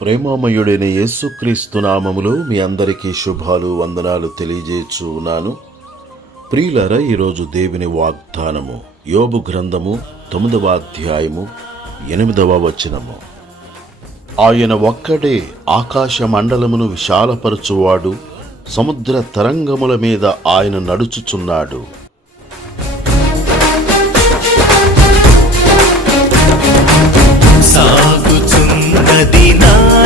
ప్రేమామయుడైన యేసుక్రీస్తు నామములో మీ అందరికీ శుభాలు వందనాలు తెలియజేయచ్చు ఉన్నాను. ప్రియులర ఈరోజు దేవుని వాగ్దానము యోబు గ్రంథము తొమ్మిదవ అధ్యాయము ఎనిమిదవ వచనము. ఆయన ఒక్కడే ఆకాశ మండలమును విశాలపరచువాడు సముద్ర తరంగముల మీద ఆయన నడుచుచున్నాడు. మదీనా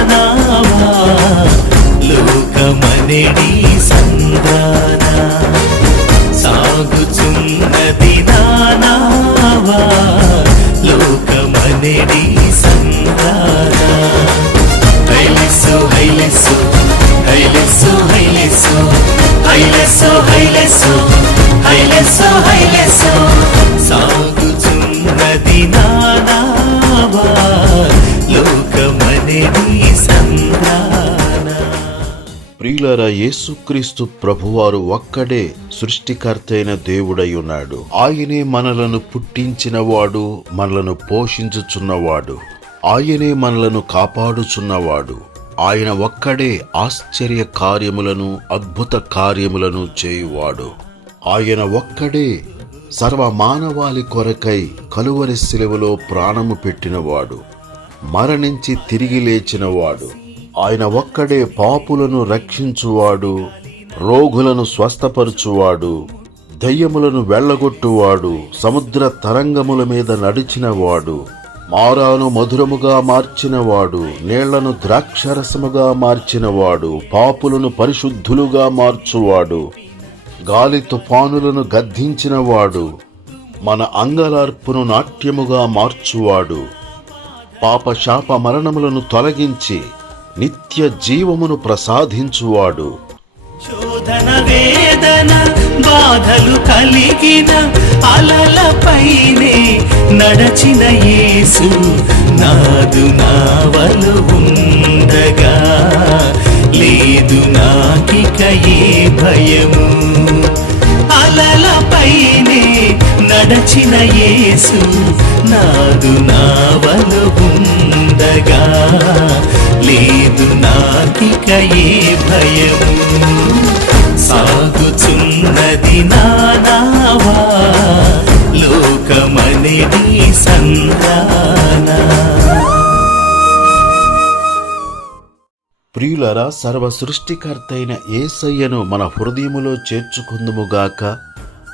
ప్రియులర యేసుక్రీస్తు ప్రభువారు ఒక్కడే సృష్టికర్తైన దేవుడై ఉన్నాడు ఆయనే మనలను పుట్టించినవాడు మనలను పోషించుచున్నవాడు. ఆయనే మనలను కాపాడుచున్నవాడు. ఆయన ఒక్కడే ఆశ్చర్య కార్యములను అద్భుత కార్యములను చేయువాడు. ఆయన ఒక్కడే సర్వ మానవాళి కొరకై కలువరి శిలువలో ప్రాణము పెట్టినవాడు. మరణించి తిరిగి లేచినవాడు. ఆయన ఒక్కడే పాపులను రక్షించువాడు రోగులను స్వస్థపరచువాడు దయ్యములను వెళ్ళగొట్టువాడు సముద్ర తరంగముల మీద నడిచినవాడు మారాను మధురముగా మార్చినవాడు నీళ్ళను ద్రాక్షరసముగా మార్చినవాడు పాపులను పరిశుద్ధులుగా మార్చువాడు గాలి తుఫానులను గద్దించినవాడు మన అంగలార్పును నాట్యముగా మార్చువాడు పాప శాప మరణములను తొలగించి నిత్య జీవమును ప్రసాదించువాడు. శోధన వేదన బాధలు కలిగిన అలలపైనే నడచిన యేసు నాదు నావలు ఉండగా. లేదు నాకిక ఏ భయము. అలలపైనే నడచిన యేసు నాదు నావలు ఉండగా లేదు నాకిక ఏ భయము సాగుచున్నది నానావా లోకమనేది సంధాన ప్రియులరా సర్వ సృష్టికర్తైన ఏసయ్యను మన హృదయములో చేర్చుకుందుముగాక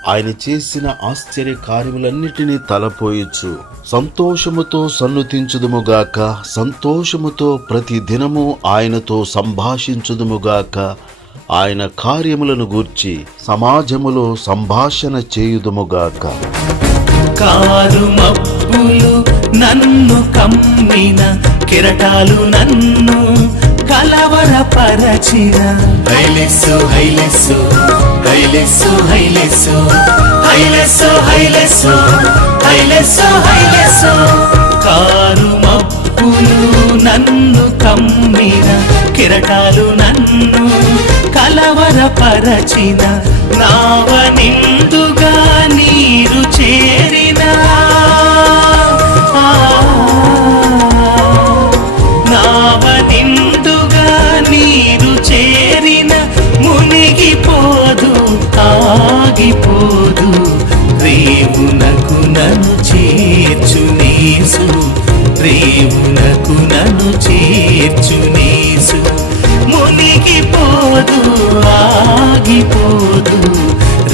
ఆయన చేసిన ఆశ్చర్య కార్యములన్నిటినీ తలపోయొచ్చు. సంతోషముతో సన్నుతించుదుముగాక సంతోషముతో ప్రతి దినము ఆయనతో సంభాషించుదుముగాక ఆయన కార్యములను గూర్చి సమాజములో సంభాషణ చేయుదుముగాక. కారు మబ్బులు నన్ను కమ్మిన కెరటాలు నన్ను కలవరపరచిన. హైలెస్సు హైలెస్సు. హైలెస్సు హైలెస్సు. హైలెస్సు హైలెస్సు. హైలెస్సు హైలెస్సు. కారు మప్పులు నన్ను కమ్మిన కిరటాలు నన్ను కలవరపరచిన నావ నిండుగా నీరు చేరి యేసు ప్రేమునకు నన్ను చేర్చునేసు మునిగిపోదు ఆగిపోదు.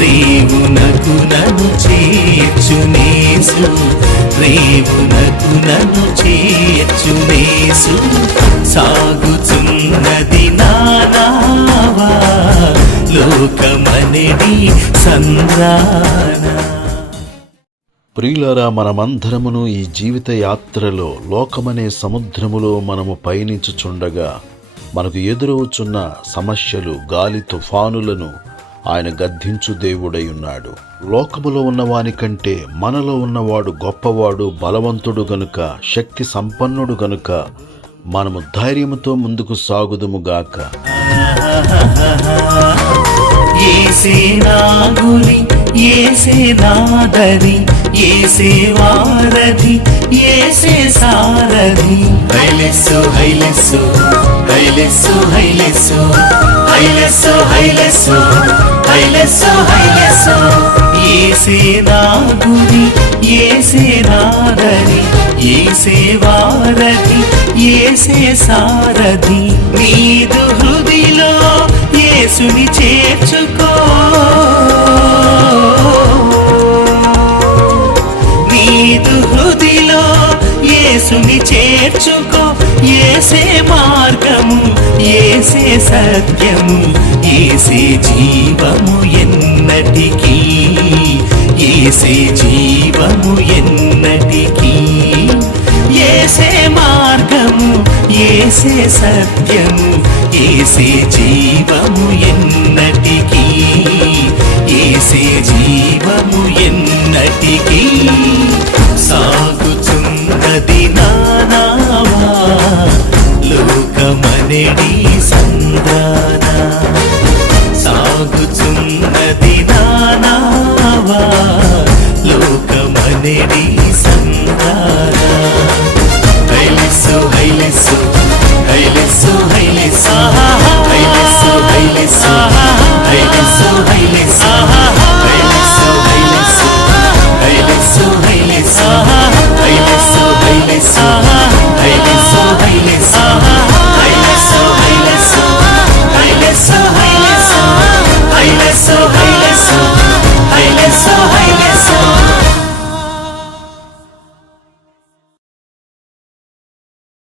రేవునకు నన్ను చేర్చునేసు రేవునకు నన్ను చేర్చునేసు సాగుచున్నది నానావా. లోకమనడి సంద్రానా ప్రియులారా మనమందరమును ఈ జీవిత యాత్రలో లోకమనే సముద్రములో మనము పయనించుచుండగా మనకు ఎదురవుచున్న సమస్యలు గాలి తుఫానులను ఆయన గద్దించు దేవుడై ఉన్నాడు లోకములో ఉన్నవానికంటే మనలో ఉన్నవాడు గొప్పవాడు బలవంతుడు గనుక శక్తి సంపన్నుడు గనుక మనము ధైర్యముతో ముందుకు సాగుదుముగాక ఏసే నా గురి ఏసే నాదరి ఏసే వారధి ఏసే సారథి హైలెస్సు హైలెస్సు హైలెస్సు హైలెస్సు హైలెస్సు హైలెస్సు హైలెస్సు హైలెస్సు. ఏసే నాగుని ఏసే నాదని ఏసే వారధి ఏసే సారథి నీదు హృదిలో యేసుని చేర్చుకో. నేర్చుకో ఏసే మార్గము ఏసే సత్యము ఏసే జీవము ఎన్నటికీ ఏసే జీవము ఎన్నటికీ. ఏసే మార్గము ఏసే సత్యము ఏసే జీవము ఎన్నటికీ ఏసే జీవ baby.